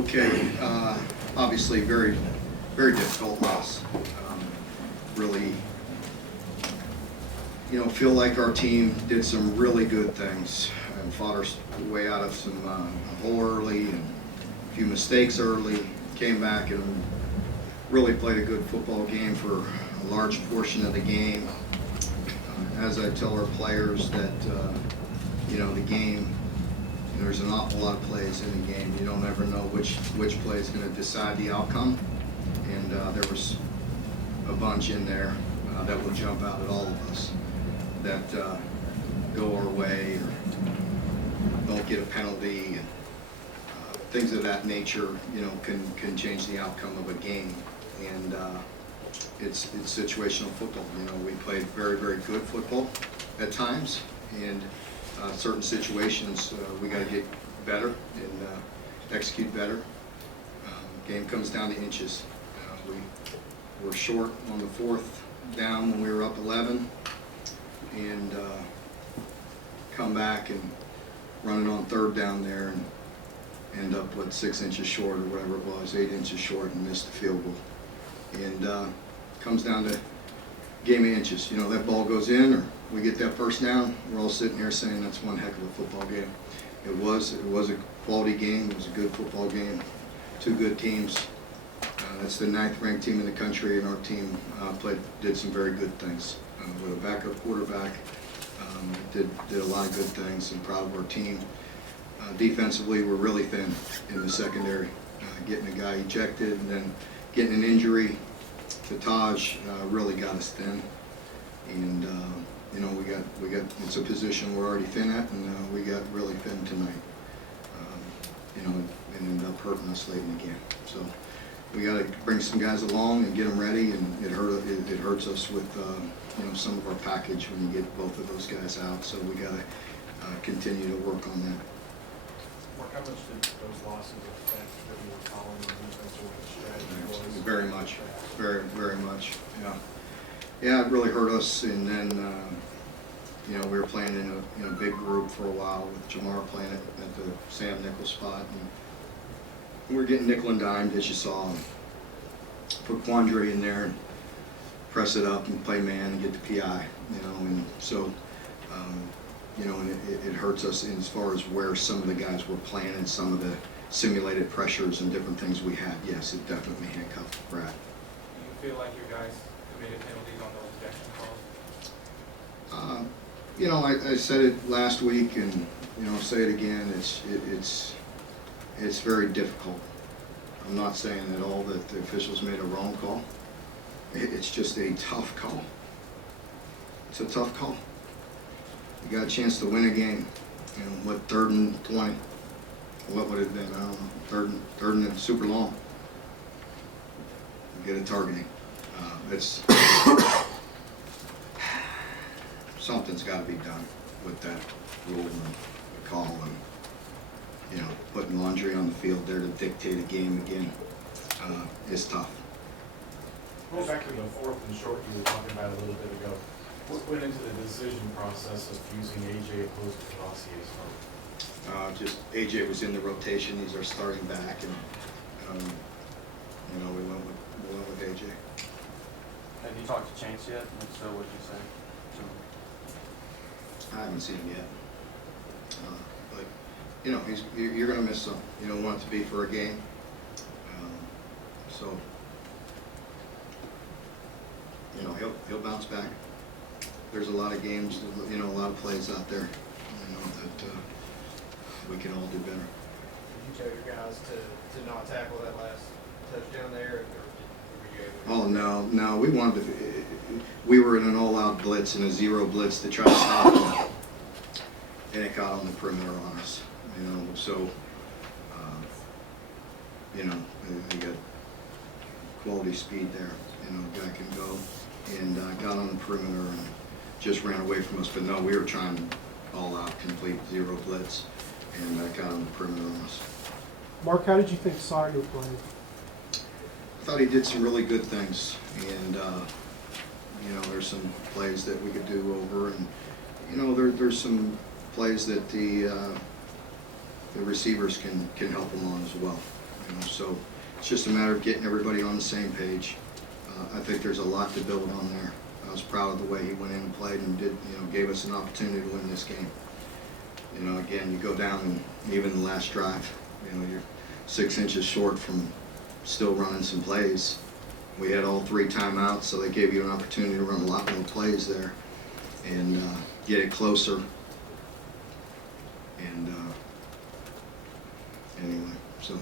Okay, obviously very, very difficult loss. Really, feel like our team did some really good things and fought our way out of some hole early and a few mistakes early, came back and really played a good football game for a large portion of the game. As I tell our players that, the game, there's an awful lot of plays in the game. You don't ever know which play is going to decide the outcome. And there was a bunch in there that will jump out at all of us that go our way or don't get a penalty and things of that nature, can change the outcome of a game. And it's situational football. We played very, very good football at times, and certain situations we got to get better and execute better. Game comes down to inches. We were short on the fourth down when we were up 11, and come back and run it on third down there and end up 6 inches short or whatever it was, 8 inches short, and missed the field goal. And comes down to game of inches. That ball goes in or we get that first down, we're all sitting here saying that's one heck of a football game. It was a quality game. It was a good football game. Two good teams. That's the 9th ranked team in the country, and our team did some very good things. With a backup quarterback, did a lot of good things, and proud of our team. Defensively, we're really thin in the secondary. Getting a guy ejected and then getting an injury to Taj really got us thin. And we got it's a position we're already thin at, and we got really thin tonight. It ended up hurting us late in the game. So we got to bring some guys along and get them ready, and it hurts us with some of our package when you get both of those guys out. So we got to continue to work on that. Mark, how much did those losses affect that you were following the defense or what the strategy was? Very much, very, very much. Yeah, it really hurt us. And then we were playing in a big group for a while with Jamar playing at the Sam nickel spot, and we were getting nickel and dimed, as you saw. And put Quandre in there and press it up and play man and get the PI. And so. It hurts us as far as where some of the guys were playing and some of the simulated pressures and different things we had. Yes, it definitely handcuffed Brad. Do you feel like your guys committed penalties on those ejection calls? I said it last week, and I'll say it again. It's very difficult. I'm not saying at all that the officials made a wrong call. It's just a tough call. It's a tough call. You got a chance to win a game. 3rd and 20? What would it have been? I don't know. Third and super long. You get a targeting. Something's got to be done with that rule and the call, and putting laundry on the field there to dictate a game again is tough. Going back to the 4th and short you were talking about a little bit ago. What went into the decision process of using AJ opposed to Rossier's start? Just AJ was in the rotation. He's our starting back, and we went with AJ. Have you talked to Chance yet? If so, what'd you say? I haven't seen him yet, but you're going to miss some. You don't want it to be for a game, so he'll bounce back. There's a lot of games, a lot of plays out there, that we can all do better. Did you tell your guys to not tackle that last touchdown there, or were you able to? No, we wanted to. We were in an all-out blitz and a zero blitz to try to stop them, and it got on the perimeter on us. So they got quality speed there. Guy can go, and got on the perimeter and just ran away from us. But no, we were trying all out, complete zero blitz, and got on the perimeter on us. Mark, how did you think Sawyer played? I thought he did some really good things, and there's some plays that we could do over, and there's some plays that the receivers can help him on as well. You know, so it's just a matter of getting everybody on the same page. I think there's a lot to build on there. I was proud of the way he went in and played and did, you know, gave us an opportunity to win this game. You know, again, you go down and even the last drive, you know, you're 6 inches short from still running some plays. We had all 3 timeouts, so they gave you an opportunity to run a lot more plays there and get it closer. And anyway, so.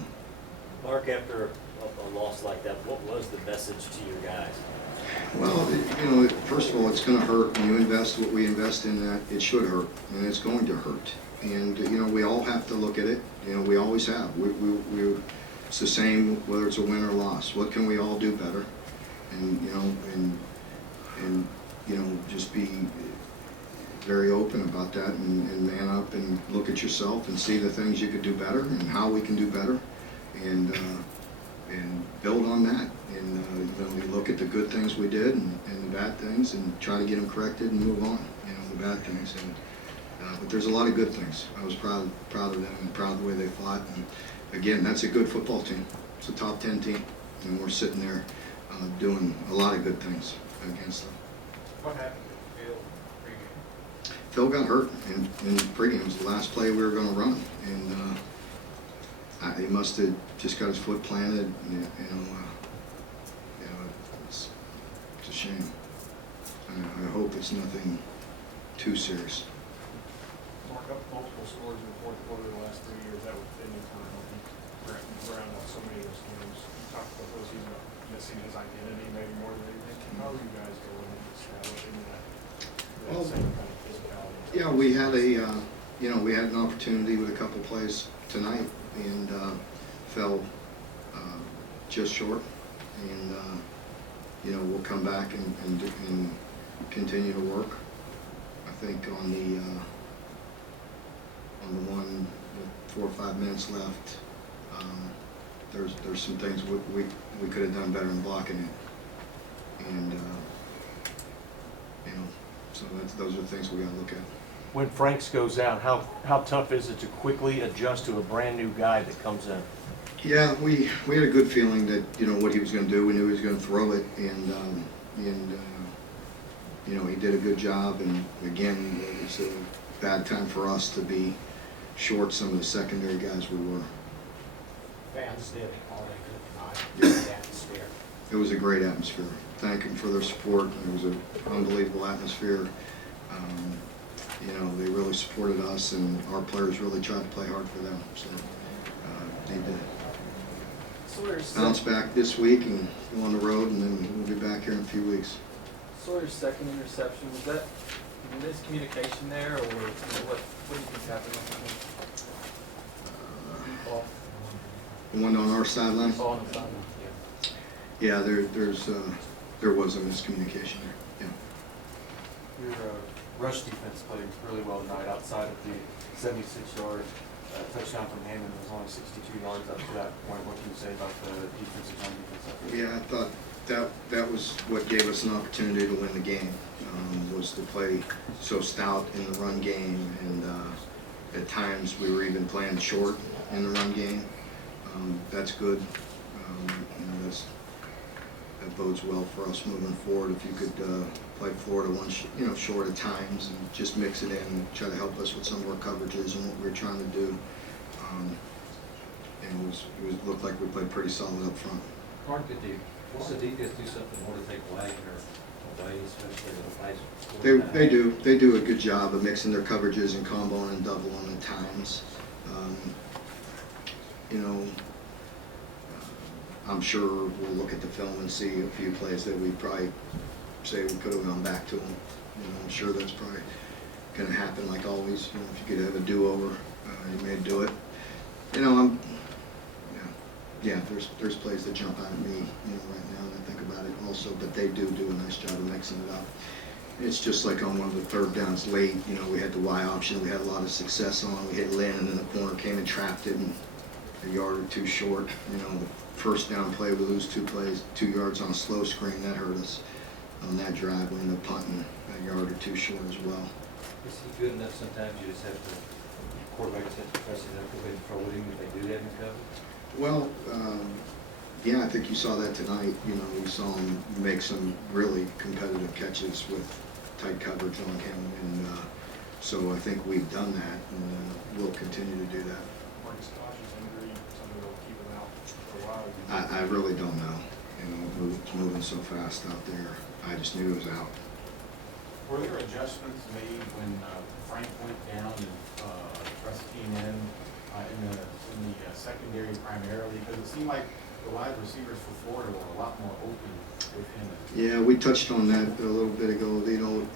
Mark, after a loss like that, what was the message to your guys? Well, you know, first of all, it's going to hurt when you invest what we invest in that. It should hurt, and it's going to hurt. And you know, we all have to look at it. You know, we always have. It's the same whether it's a win or loss. What can we all do better? And you know, and you know, just be very open about that and man up and look at yourself and see the things you could do better and how we can do better, and build on that. And then we look at the good things we did and the bad things and try to get them corrected and move on. You know, the bad things. And but there's a lot of good things. I was proud of them and proud of the way they fought. And again, that's a good football team. It's a top 10 team, and we're sitting there doing a lot of good things against them. What happened to Phil pregame? Phil got hurt in pregame. It was the last play we were going to run, and he must have just got his foot planted. You know, it's a shame. I hope it's nothing too serious. Mark, up multiple scores in the fourth quarter the last 3 years. That was any time. Ground out so many of those games. You talked about those, he's missing his identity maybe more than anything. How are you guys going and establishing that same kind of physicality? Yeah, we had we had an opportunity with a couple plays tonight, and fell just short. And you know, we'll come back and continue to work. I think on the one with 4 or 5 minutes left, there's some things we could have done better in blocking it, and you know, so those are things we got to look at. When Franks goes out, how tough is it to quickly adjust to a brand new guy that comes in? Yeah, we had a good feeling that, you know, what he was going to do. We knew he was going to throw it, and you know, he did a good job. And again, it's a bad time for us to be short some of the secondary guys we were. Fans did all they could Yeah. tonight. The atmosphere. It was a great atmosphere. Thank them for their support. It was an unbelievable atmosphere. You know, they really supported us, and our players really tried to play hard for them. So they did. Sawyer's Bounce back this week and go on the road, and then we'll be back here in a few weeks. Sawyer's second interception, was that miscommunication there, or what do you think's happened on that one? The one on our sideline? Ball on the sideline. Yeah, there was a miscommunication there. Yeah. Your rush defense played really well tonight outside of the 76-yard touchdown from Hammond. It was only 62 yards up to that point. What can you say about the defensive line defense effort? Yeah, I thought that was what gave us an opportunity to win the game, was to play so stout in the run game, and at times we were even playing short in the run game. That's good. You know, that bodes well for us moving forward. If you could play Florida short at times and just mix it in and try to help us with some of our coverages and what we were trying to do. And it looked like we played pretty solid up front. Mark, what's the defense do something more to take Wagner away, especially in the place? They do a good job of mixing their coverages and comboing and doubling at times. You know, I'm sure we'll look at the film and see a few plays that we probably say we could have gone back to them. You know, I'm sure that's probably going to happen like always. You know, if you could have a do-over, you may do it. You know, there's plays that jump out at me, you know, right now, and I think about it also, but they do a nice job of mixing it up. It's just like on one of the third downs late, you know, we had the Y option we had a lot of success on. We hit Lynn, and then the corner came and trapped it, and a yard or two short. You know, the first down play, we lose 2 yards on a slow screen. That hurt us on that drive. We ended up punting a yard or 2 short as well. Is he good enough sometimes you just have to, quarterbacks have to press it up a bit and throw it in if they do that in coverage? Well, yeah, I think you saw that tonight. You know, we saw him make some really competitive catches with tight coverage on him, and so I think we've done that, and we'll continue to do that. Marcus Tosh's injury, something that'll keep him out for a while. I really don't know. You know, it's moving so fast out there. I just knew it was out. Were there adjustments made when Frank went down and Russ came in the secondary primarily? Because it seemed like the wide receivers for Florida were a lot more open with him. Yeah, we touched on that a little bit ago. You know,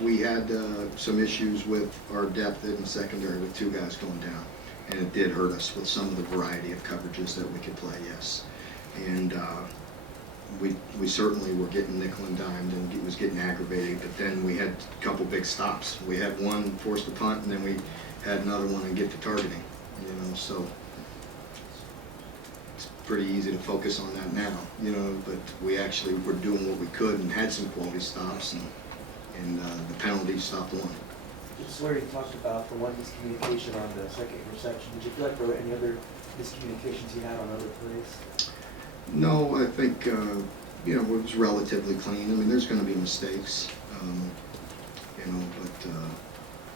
we had some issues with our depth in the secondary with two guys going down, and it did hurt us with some of the variety of coverages that we could play, yes. And we certainly were getting nickel and dimed, and it was getting aggravated, but then we had a couple big stops. We had one force the punt, and then we had another one and get to targeting, you know, so it's pretty easy to focus on that now, you know, but we actually were doing what we could and had some quality stops, and the penalty stopped one. This is where you talked about the one miscommunication on the second interception. Did you feel like there were any other miscommunications you had on other plays? No, I think, you know, it was relatively clean. I mean, there's going to be mistakes, you know, but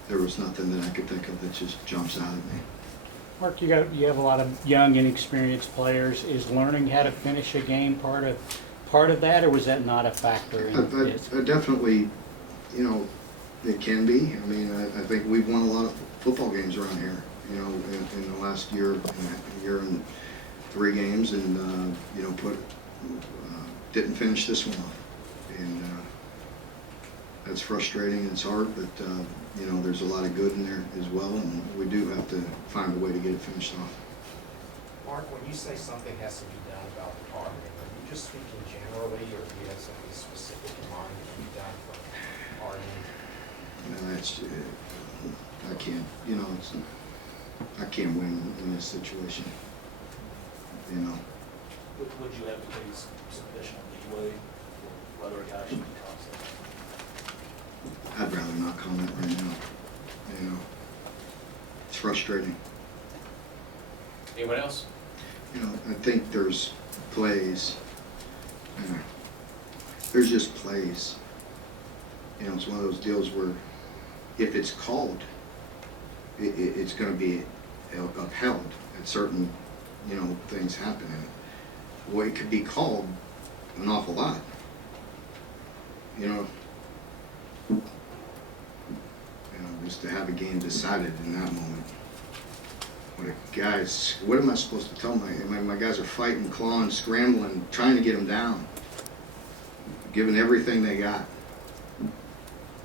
there was nothing that I could think of that just jumps out at me. Mark, you have a lot of young, inexperienced players. Is learning how to finish a game part of that, or was that not a factor in it? I definitely, you know, it can be. I mean, I think we've won a lot of football games around here, you know, in the last year and 3 games, and you know, didn't finish this one off, and that's frustrating and it's hard, but you know, there's a lot of good in there as well, and we do have to find a way to get it finished off. Mark, when you say something has to be done about the targeting, are you just speaking generally, or do you have something specific in mind to be done for targeting? You know, that's I can't, you know, I can't win in this situation. You know. Would you advocate some additional leeway for whether a guy should be tossed? I'd rather not comment right now. You know, it's frustrating. Anyone else? You know, I think there's plays. There's just plays. You know, it's one of those deals where if it's called, it's going to be upheld at certain, you know, things happen in it. Well, it could be called an awful lot. You know, just to have a game decided in that moment. What am I supposed to tell my guys are fighting, clawing, scrambling, trying to get them down, giving everything they got,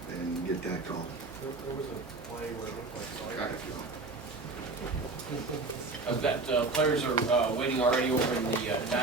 and get that call. There was a play where it looked like That players are waiting already over in the dining